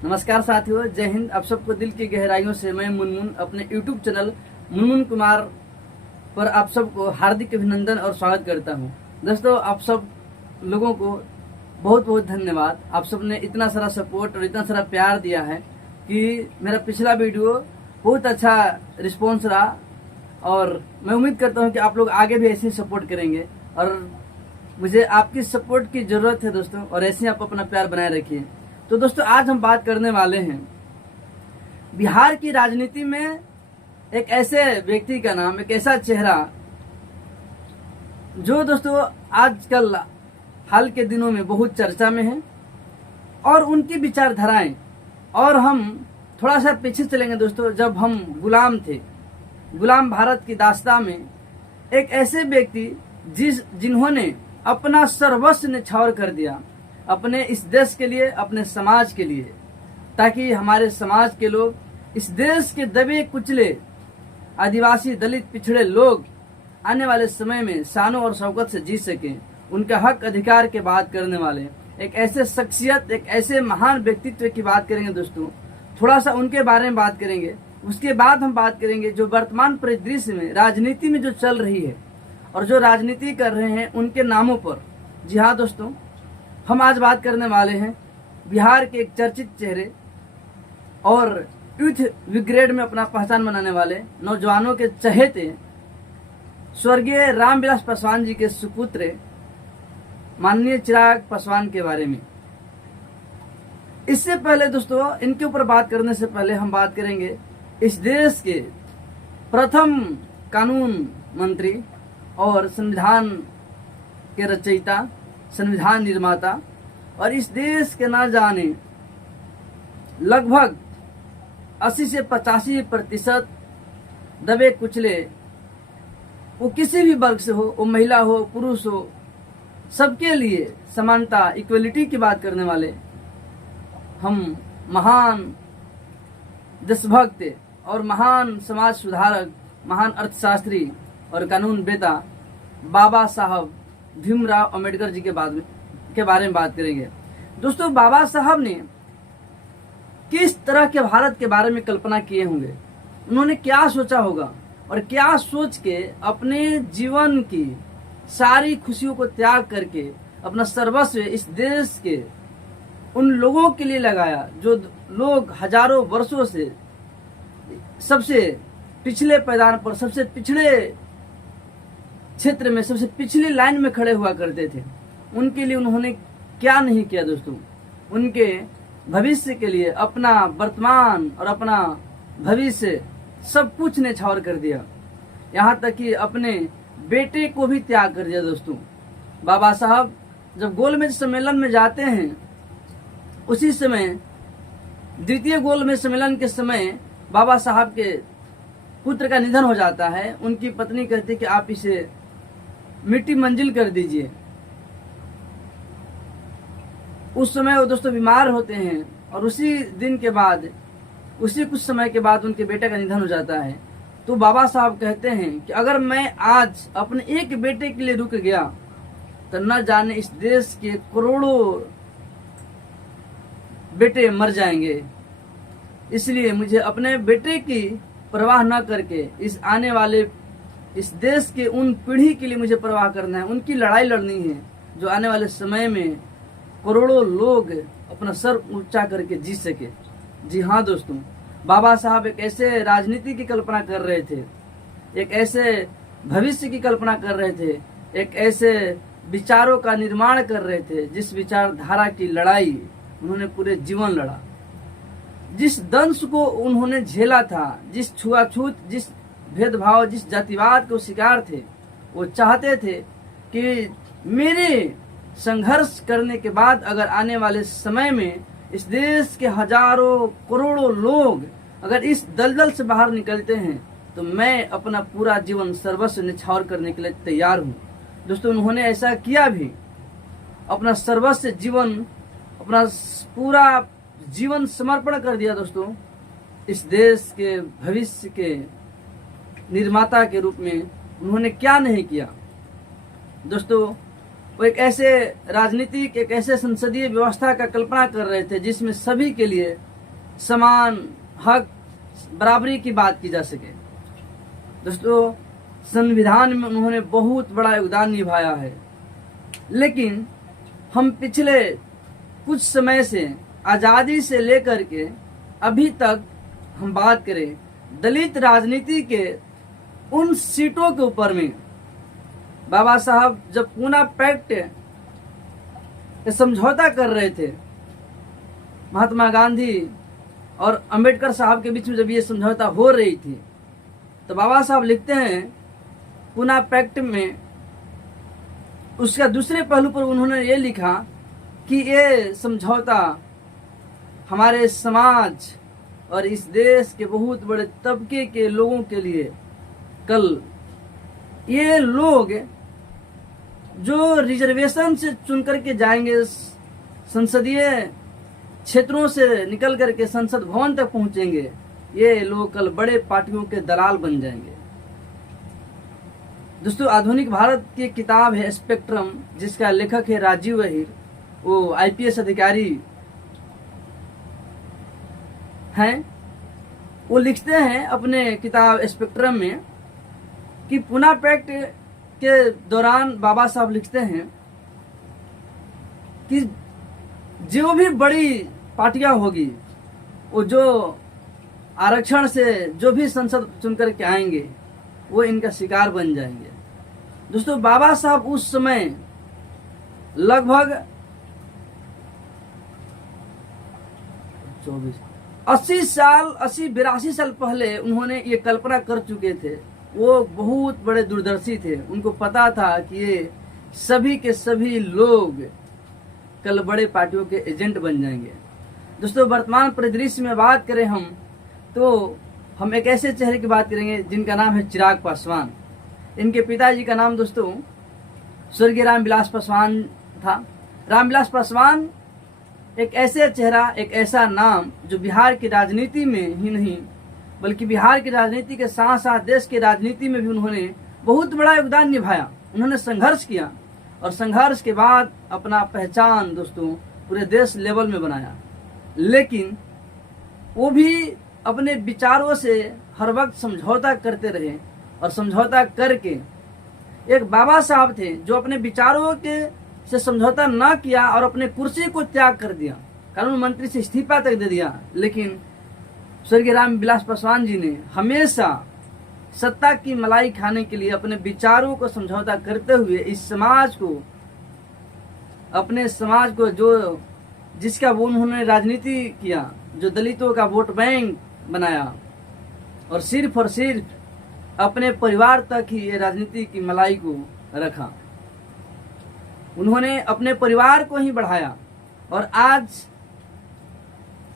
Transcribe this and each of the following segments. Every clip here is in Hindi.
नमस्कार साथियों, जय हिंद। आप सबको दिल की गहराइयों से मैं मुनमुन अपने YouTube चैनल मुनमुन कुमार पर आप सबको हार्दिक अभिनंदन और स्वागत करता हूं। दोस्तों, आप सब लोगों को बहुत बहुत धन्यवाद। आप सब ने इतना सारा सपोर्ट और इतना सारा प्यार दिया है कि मेरा पिछला वीडियो बहुत अच्छा रिस्पॉन्स रहा और मैं उम्मीद करता हूं कि आप लोग आगे भी ऐसे ही सपोर्ट करेंगे और मुझे आपकी सपोर्ट की जरूरत है दोस्तों, और ऐसे ही आप अपना प्यार बनाए रखिए। तो दोस्तों, आज हम बात करने वाले हैं बिहार की राजनीति में एक ऐसे व्यक्ति का नाम, एक ऐसा चेहरा जो दोस्तों आजकल हाल के दिनों में बहुत चर्चा में है और उनकी विचारधाराएं। और हम थोड़ा सा पीछे चलेंगे दोस्तों, जब हम गुलाम थे, गुलाम भारत की दास्तां में एक ऐसे व्यक्ति जिन्होंने अपना सर्वस्व न्यौछावर कर दिया अपने इस देश के लिए, अपने समाज के लिए, ताकि हमारे समाज के लोग, इस देश के दबे कुचले आदिवासी, दलित, पिछड़े लोग आने वाले समय में शानो और शौकत से जी सकें। उनका हक अधिकार के बात करने वाले एक ऐसे शख्सियत, एक ऐसे महान व्यक्तित्व की बात करेंगे दोस्तों। थोड़ा सा उनके बारे में बात करेंगे। उसके बाद हम बात करेंगे जो वर्तमान परिदृश्य में राजनीति में जो चल रही है और जो राजनीति कर रहे हैं उनके नामों पर। जी हाँ दोस्तों, हम आज बात करने वाले हैं बिहार के एक चर्चित चेहरे और यूथ ब्रिगेड में अपना पहचान बनाने वाले, नौजवानों के चहेते, स्वर्गीय रामविलास पासवान जी के सुपुत्र माननीय चिराग पासवान के बारे में। इससे पहले दोस्तों, इनके ऊपर बात करने से पहले हम बात करेंगे इस देश के प्रथम कानून मंत्री और संविधान के रचयिता, संविधान निर्माता, और इस देश के ना जाने लगभग 80 से 85% दबे कुचले, वो किसी भी वर्ग से हो, वो महिला हो, पुरुष हो, सबके लिए समानता, इक्वलिटी की बात करने वाले हम महान देशभक्त और महान समाज सुधारक, महान अर्थशास्त्री और कानून बेता बाबा साहब भीमराव अंबेडकर जी के बारे में बात करेंगे। दोस्तों, बाबा साहब ने किस तरह के भारत के बारे में कल्पना किए होंगे, उन्होंने क्या सोचा होगा और क्या सोच के अपने जीवन की सारी खुशियों को त्याग करके अपना सर्वस्व इस देश के उन लोगों के लिए लगाया जो लोग हजारों वर्षों से सबसे पिछले पैदान पर, सबसे पिछड़े क्षेत्र में, सबसे पिछली लाइन में खड़े हुआ करते थे। उनके लिए उन्होंने क्या नहीं किया दोस्तों। उनके भविष्य के लिए अपना वर्तमान और अपना भविष्य सब कुछ न्यौछावर कर दिया, यहाँ तक कि अपने बेटे को भी त्याग कर दिया दोस्तों। बाबा साहब जब गोलमेज सम्मेलन में जाते हैं, उसी समय द्वितीय गोलमेज सम्मेलन के समय बाबा साहब के पुत्र का निधन हो जाता है। उनकी पत्नी कहती कि आप इसे मिट्टी मंजिल कर दीजिए। उस समय वो दोस्तों बीमार होते हैं और उसी दिन के बाद, उसी कुछ समय के बाद उनके बेटे का निधन हो जाता है। तो बाबा साहब कहते हैं कि अगर मैं आज अपने एक बेटे के लिए रुक गया तो न जाने इस देश के करोड़ों बेटे मर जाएंगे। इसलिए मुझे अपने बेटे की परवाह न करके इस आने वाले, इस देश के उन पीढ़ी के लिए मुझे परवाह करना है, उनकी लड़ाई लड़नी है जो आने वाले समय में करोड़ों लोग अपना सर ऊंचा करके जी सके। जी हाँ दोस्तों, बाबा साहब एक ऐसे राजनीति की कल्पना कर रहे थे, एक ऐसे भविष्य की कल्पना कर रहे थे, एक ऐसे विचारों का निर्माण कर रहे थे जिस विचारधारा की लड़ाई उन्होंने पूरे जीवन लड़ा। जिस दंश को उन्होंने झेला था, जिस छुआछूत, जिस भेदभाव, जिस जातिवाद को शिकार थे, वो चाहते थे कि मेरे संघर्ष करने के बाद अगर आने वाले समय में इस देश के हजारों करोड़ों लोग अगर इस दलदल से बाहर निकलते हैं तो मैं अपना पूरा जीवन सर्वस्व न्यौछावर करने के लिए तैयार हूँ। दोस्तों, उन्होंने ऐसा किया भी, अपना सर्वस्व जीवन, अपना पूरा जीवन समर्पण कर दिया दोस्तों इस देश के भविष्य के निर्माता के रूप में। उन्होंने क्या नहीं किया दोस्तों। वो एक ऐसे राजनीतिक, एक ऐसे संसदीय व्यवस्था का कल्पना कर रहे थे जिसमें सभी के लिए समान हक बराबरी की बात की जा सके। दोस्तों, संविधान में उन्होंने बहुत बड़ा योगदान निभाया है। लेकिन हम पिछले कुछ समय से, आज़ादी से लेकर के अभी तक हम बात करें दलित राजनीति के उन सीटों के ऊपर में, बाबा साहब जब पूना पैक्ट समझौता कर रहे थे, महात्मा गांधी और अंबेडकर साहब के बीच में जब ये समझौता हो रही थी, तो बाबा साहब लिखते हैं पूना पैक्ट में, उसका दूसरे पहलू पर उन्होंने ये लिखा कि ये समझौता हमारे समाज और इस देश के बहुत बड़े तबके के लोगों के लिए, कल ये लोग जो रिजर्वेशन से चुन करके जाएंगे, संसदीय क्षेत्रों से निकल करके संसद भवन तक पहुंचेंगे, ये लोग कल बड़े पार्टियों के दलाल बन जाएंगे। दोस्तों, आधुनिक भारत की किताब है स्पेक्ट्रम, जिसका लेखक है राजीव अहिर, वो आईपीएस अधिकारी हैं। वो लिखते हैं अपने किताब स्पेक्ट्रम में कि पूना पैक्ट के दौरान बाबा साहब लिखते हैं कि जो भी बड़ी पार्टियां होगी, वो जो आरक्षण से जो भी संसद चुनकर के आएंगे, वो इनका शिकार बन जाएंगे। दोस्तों, बाबा साहब उस समय लगभग 82 साल पहले उन्होंने ये कल्पना कर चुके थे। वो बहुत बड़े दूरदर्शी थे, उनको पता था कि ये सभी के सभी लोग कल बड़े पार्टियों के एजेंट बन जाएंगे। दोस्तों, वर्तमान परिदृश्य में बात करें हम, तो हम एक ऐसे चेहरे की बात करेंगे जिनका नाम है चिराग पासवान। इनके पिताजी का नाम दोस्तों स्वर्गीय रामविलास पासवान था। रामविलास पासवान एक ऐसे चेहरा, एक ऐसा नाम जो बिहार की राजनीति में ही नहीं बल्कि बिहार की राजनीति के साथ साथ देश की राजनीति में भी उन्होंने बहुत बड़ा योगदान निभाया। उन्होंने संघर्ष किया और संघर्ष के बाद अपना पहचान दोस्तों पूरे देश लेवल में बनाया। लेकिन वो भी अपने विचारों से हर वक्त समझौता करते रहे और समझौता करके एक बाबा साहब थे जो अपने विचारों के से समझौता ना किया और अपने कुर्सी को त्याग कर दिया, कानून मंत्री से इस्तीफा तक दे दिया। लेकिन स्वर्गीय रामविलास पासवान जी ने हमेशा सत्ता की मलाई खाने के लिए अपने विचारों को समझौता करते हुए इस समाज को, अपने समाज को जो जिसका वो उन्होंने राजनीति किया, जो दलितों का वोट बैंक बनाया, और सिर्फ अपने परिवार तक ही ये राजनीति की मलाई को रखा। उन्होंने अपने परिवार को ही बढ़ाया। और आज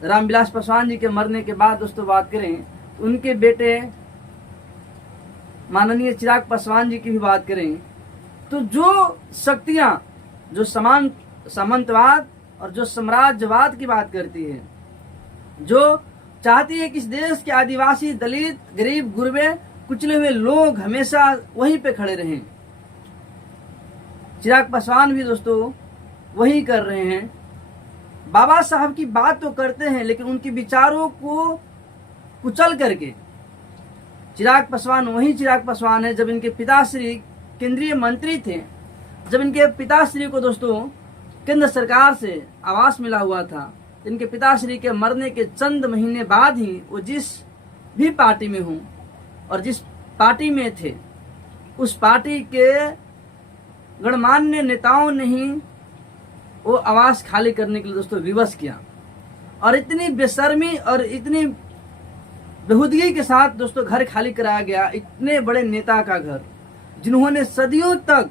रामविलास पासवान जी के मरने के बाद दोस्तों बात करें तो उनके बेटे माननीय चिराग पासवान जी की भी बात करें तो जो शक्तियां जो सामंतवाद और जो साम्राज्यवाद की बात करती है, जो चाहती है कि इस देश के आदिवासी, दलित, गरीब, गुरबे, कुचले हुए लोग हमेशा वहीं पे खड़े रहें, चिराग पासवान भी दोस्तों वही कर रहे हैं। बाबा साहब की बात तो करते हैं लेकिन उनके विचारों को कुचल करके चिराग पासवान वही चिराग पासवान है। जब इनके पिताश्री केंद्रीय मंत्री थे, जब इनके पिताश्री को दोस्तों केंद्र सरकार से आवास मिला हुआ था, इनके पिताश्री के मरने के चंद महीने बाद ही वो जिस भी पार्टी में हूँ और जिस पार्टी में थे, उस पार्टी के गणमान्य नेताओं ने ही वो आवास खाली करने के लिए दोस्तों विवश किया। और इतनी बेशर्मी और इतनी बेहुदगी के साथ दोस्तों घर खाली कराया गया। इतने बड़े नेता का घर जिन्होंने सदियों तक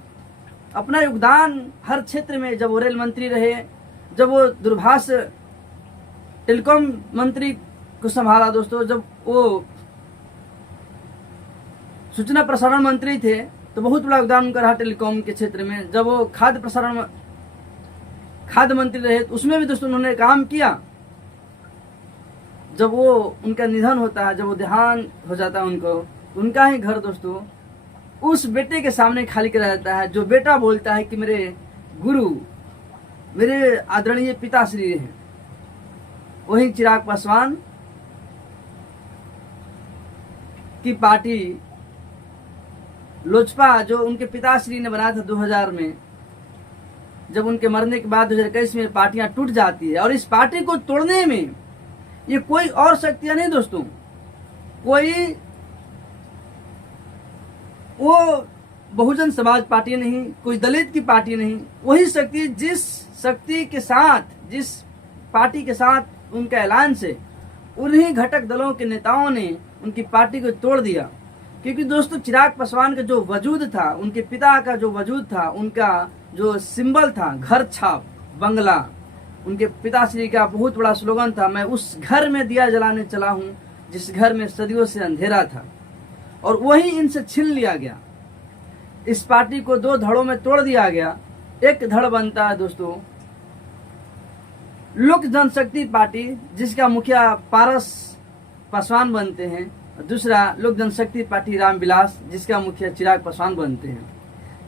अपना योगदान हर क्षेत्र में, जब वो रेल मंत्री रहे, जब वो दूरभाष टेलीकॉम मंत्री को संभाला दोस्तों, जब वो सूचना प्रसारण मंत्री थे तो बहुत बड़ा योगदान उनका रहा टेलीकॉम के क्षेत्र में। जब वो खाद्य मंत्री रहे तो उसमें भी दोस्तों उन्होंने काम किया। जब वो उनका निधन होता है, जब वो देहांत हो जाता है उनको, उनका ही घर दोस्तों उस बेटे के सामने खाली करा जाता है, जो बेटा बोलता है कि मेरे गुरु, मेरे आदरणीय पिताश्री हैं। वहीं चिराग पासवान की पार्टी लोजपा, जो उनके पिताश्री ने बनाया था 2000 में, जब उनके मरने के बाद 2021 में पार्टियां टूट जाती है। और इस पार्टी को तोड़ने में ये कोई और शक्तियां नहीं दोस्तों, कोई वो बहुजन समाज पार्टी नहीं, कोई दलित की पार्टी नहीं, वही शक्ति जिस शक्ति के साथ, जिस पार्टी के साथ उनका ऐलान से उन्हीं घटक दलों के नेताओं ने उनकी पार्टी को तोड़ दिया। क्योंकि दोस्तों चिराग पासवान का जो वजूद था, उनके पिता का जो वजूद था, उनका जो सिंबल था घर छाप बंगला, उनके पिताश्री का बहुत बड़ा स्लोगन था, मैं उस घर में दिया जलाने चला हूं जिस घर में सदियों से अंधेरा था, और वही इनसे छीन लिया गया। इस पार्टी को दो धड़ों में तोड़ दिया गया। एक धड़ बनता है दोस्तों लोक जनशक्ति पार्टी, जिसका मुखिया पारस पासवान बनते हैं, और दूसरा लोक जनशक्ति पार्टी रामविलास, जिसका मुखिया चिराग पासवान बनते हैं।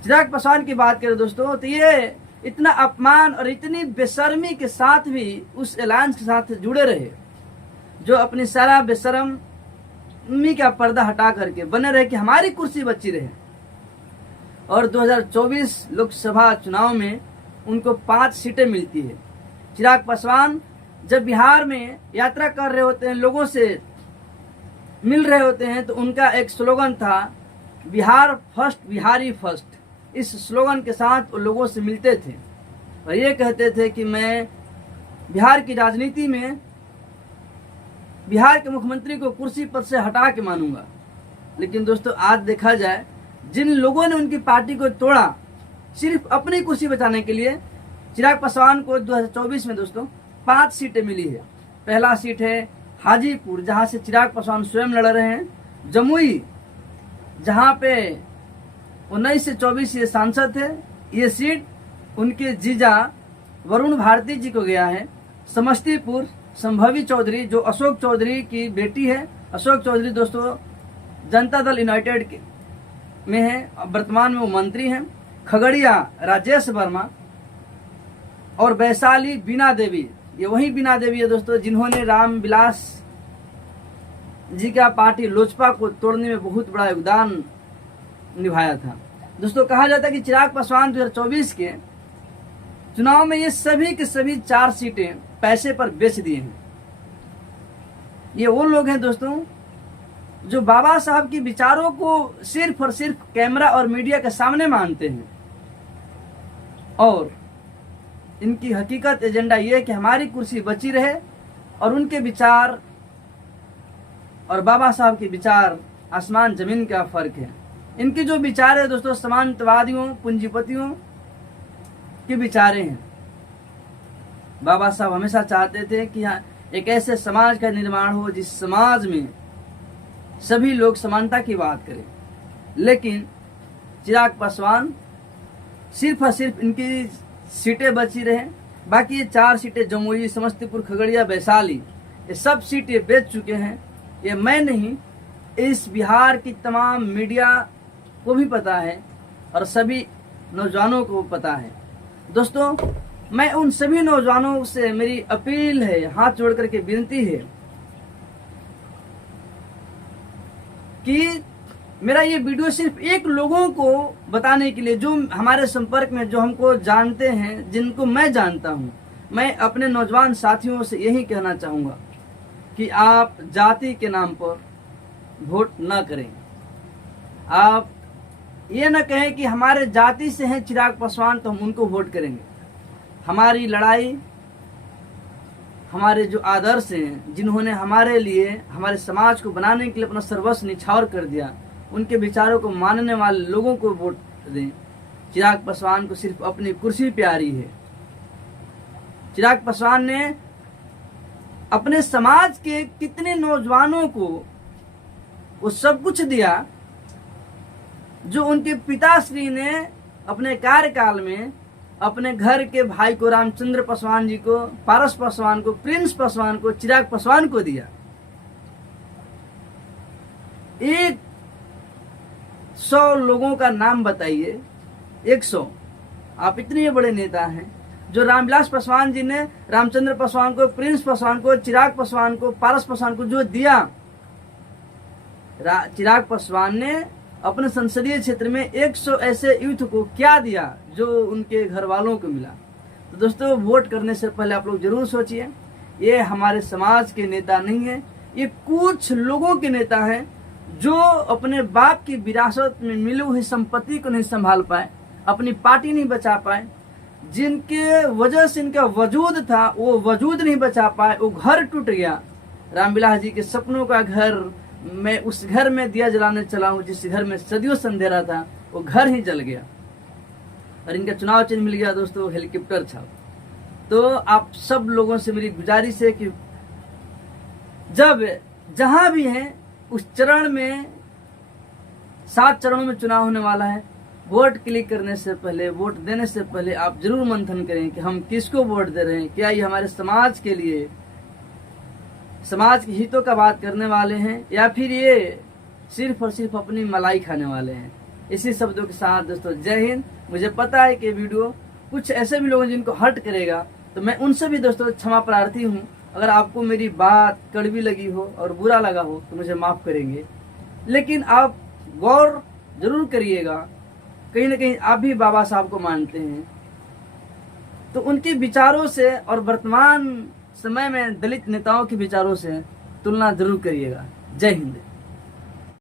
चिराग पासवान की बात करें दोस्तों तो ये इतना अपमान और इतनी बेशर्मी के साथ भी उस अलायंस के साथ जुड़े रहे, जो अपनी सारा बेशर्मी का पर्दा हटा करके बने रहे कि हमारी कुर्सी बची रहे। और 2024 लोकसभा चुनाव में उनको 5 सीटें मिलती है। चिराग पासवान जब बिहार में यात्रा कर रहे होते हैं, लोगों से मिल रहे होते हैं, तो उनका एक स्लोगन था बिहार फर्स्ट बिहारी फर्स्ट। इस स्लोगन के साथ वो लोगों से मिलते थे और ये कहते थे कि मैं बिहार की राजनीति में बिहार के मुख्यमंत्री को कुर्सी पर से हटा के मानूंगा। लेकिन दोस्तों आज देखा जाए, जिन लोगों ने उनकी पार्टी को तोड़ा सिर्फ अपनी कुर्सी बचाने के लिए, चिराग पासवान को 2024 में दोस्तों 5 सीटें मिली है। पहला सीट है हाजीपुर, जहां से चिराग पासवान स्वयं लड़ रहे हैं। जमुई, जहां पे 19 से 24 ये सांसद थे, ये सीट उनके जीजा वरुण भारती जी को गया है। समस्तीपुर, संभवी चौधरी, जो अशोक चौधरी की बेटी है। अशोक चौधरी दोस्तों जनता दल यूनाइटेड में है, वर्तमान में वो मंत्री हैं। खगड़िया राजेश वर्मा, और वैशाली बीना देवी, ये वही बीना देवी है दोस्तों जिन्होंने रामविलास जी का पार्टी लोजपा को तोड़ने में बहुत बड़ा योगदान निभाया था। दोस्तों कहा जाता है कि चिराग पासवान 2024 के चुनाव में ये सभी के सभी 4 सीटें पैसे पर बेच दिए हैं। ये वो लोग हैं दोस्तों जो बाबा साहब की विचारों को सिर्फ और सिर्फ कैमरा और मीडिया के सामने मानते हैं, और इनकी हकीकत एजेंडा ये है कि हमारी कुर्सी बची रहे, और उनके विचार और बाबा साहब के विचार आसमान जमीन का फर्क है। इनके जो विचार है दोस्तों समांतवादियों, पूंजीपतियों के विचारे हैं। बाबा साहब हमेशा चाहते थे कि यहाँ एक ऐसे समाज का निर्माण हो जिस समाज में सभी लोग समानता की बात करें। लेकिन चिराग पासवान सिर्फ और सिर्फ इनकी सीटें बची रहे, बाकी ये 4 सीटें जमुई, समस्तीपुर, खगड़िया, वैशाली, ये सब सीटें बेच चुके हैं। ये मैं नहीं, इस बिहार की तमाम मीडिया को भी पता है और सभी नौजवानों को पता है। दोस्तों मैं उन सभी नौजवानों से मेरी अपील है, हाथ जोड़ करके विनती है कि मेरा ये वीडियो सिर्फ एक लोगों को बताने के लिए, जो हमारे संपर्क में, जो हमको जानते हैं, जिनको मैं जानता हूं, मैं अपने नौजवान साथियों से यही कहना चाहूंगा कि आप जाति के नाम पर वोट न करें। आप ये न कहें कि हमारे जाति से हैं चिराग पासवान तो हम उनको वोट करेंगे। हमारी लड़ाई, हमारे जो आदर्श हैं, जिन्होंने हमारे लिए, हमारे समाज को बनाने के लिए अपना सर्वस्व निछावर कर दिया, उनके विचारों को मानने वाले लोगों को वोट दें। चिराग पासवान को सिर्फ अपनी कुर्सी प्यारी है। चिराग पासवान ने अपने समाज के कितने नौजवानों को वो सब कुछ दिया जो उनके पिताश्री ने अपने कार्यकाल में अपने घर के भाई को, रामचंद्र पासवान जी को, पारस पासवान को, प्रिंस पासवान को, चिराग पासवान को दिया। 100 लोगों का नाम बताइए, 100। आप इतने बड़े नेता हैं जो रामविलास पासवान जी ने रामचंद्र पासवान को, प्रिंस पासवान को, चिराग पासवान को, पारस पासवान को जो दिया, चिराग पासवान ने अपने संसदीय क्षेत्र में 100 ऐसे यूथ को क्या दिया जो उनके घर वालों को मिला। तो दोस्तों, वोट करने से पहले आप लोग जरूर सोचिए, ये हमारे समाज के नेता नहीं है, ये कुछ लोगों के नेता हैं जो अपने बाप की विरासत में मिली हुई संपत्ति को नहीं संभाल पाए, अपनी पार्टी नहीं बचा पाए, जिनके वजह से इनका वजूद था वो वजूद नहीं बचा पाए, वो घर टूट गया। रामविलास जी के सपनों का घर, मैं उस घर में दिया जलाने चला हूँ जिस घर में सदियों से अंधेरा था, वो घर ही जल गया और इनका चुनाव चिन्ह मिल गया दोस्तों हेलीकॉप्टर छाप। तो आप सब लोगों से मेरी गुजारिश है कि जब जहां भी हैं उस चरण में, 7 चरणों में चुनाव होने वाला है, वोट क्लिक करने से पहले, वोट देने से पहले आप जरूर मंथन करें कि हम किसको वोट दे रहे हैं। क्या ये हमारे समाज के लिए, समाज के हितों का बात करने वाले हैं, या फिर ये सिर्फ और सिर्फ अपनी मलाई खाने वाले हैं। इसी शब्दों के साथ दोस्तों जय हिंद। मुझे पता है कि वीडियो कुछ ऐसे भी लोग हैं जिनको हर्ट करेगा, तो मैं उनसे भी दोस्तों क्षमा प्रार्थी हूँ। अगर आपको मेरी बात कड़वी लगी हो और बुरा लगा हो तो मुझे माफ करेंगे, लेकिन आप गौर जरूर करिएगा, कहीं ना कहीं आप भी बाबा साहब को मानते हैं, तो उनके विचारों से और वर्तमान समय में दलित नेताओं के विचारों से तुलना जरूर करिएगा। जय हिंद।